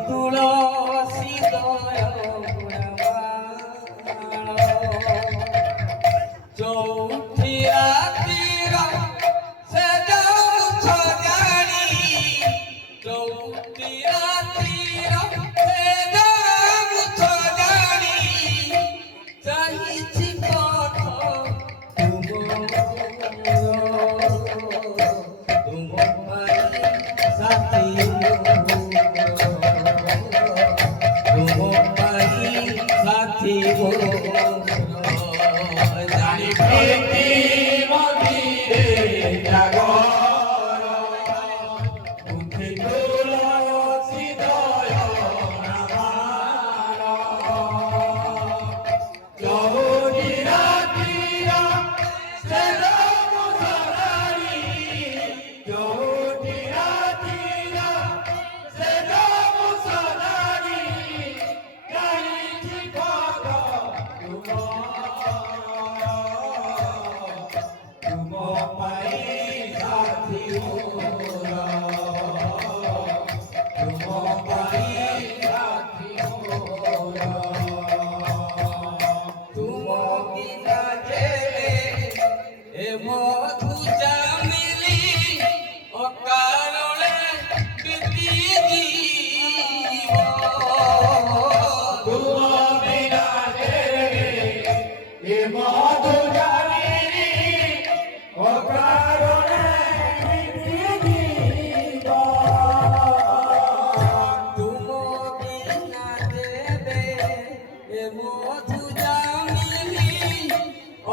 তুলসী চৌথি রাতির সে যাউছ জানি চৌথি রাতির সে যাউছ জানি চাহিছি পথ তুম সাথী সাথী জানি প্রীতি মন্দিরে জাগর বুদ্ধি তুলসী দয় নামার চৌরি রাতিরা সে রাম সরারি চৌরি রাতিরা সে রাম সরারি গাইছি পদ তুম পাই সাথী মোরা তুম পাই সাথী মোরা তুম বিনা যেলে এ মধু জামিলি অকারণে বিতি জীব তুম বিনা যেলে এ মধু জামিলি অকারণে বিতি জীব তুম বিনা যেলে এ মধু জামিলি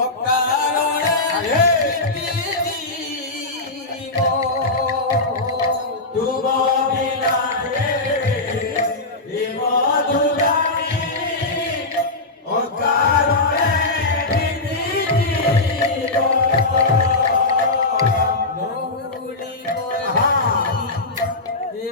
অকারণে বিতি জীব তুম বিনা যেলে এ মধু জামিলি অকারণে বিতি জীব নহুড়ি বহি এ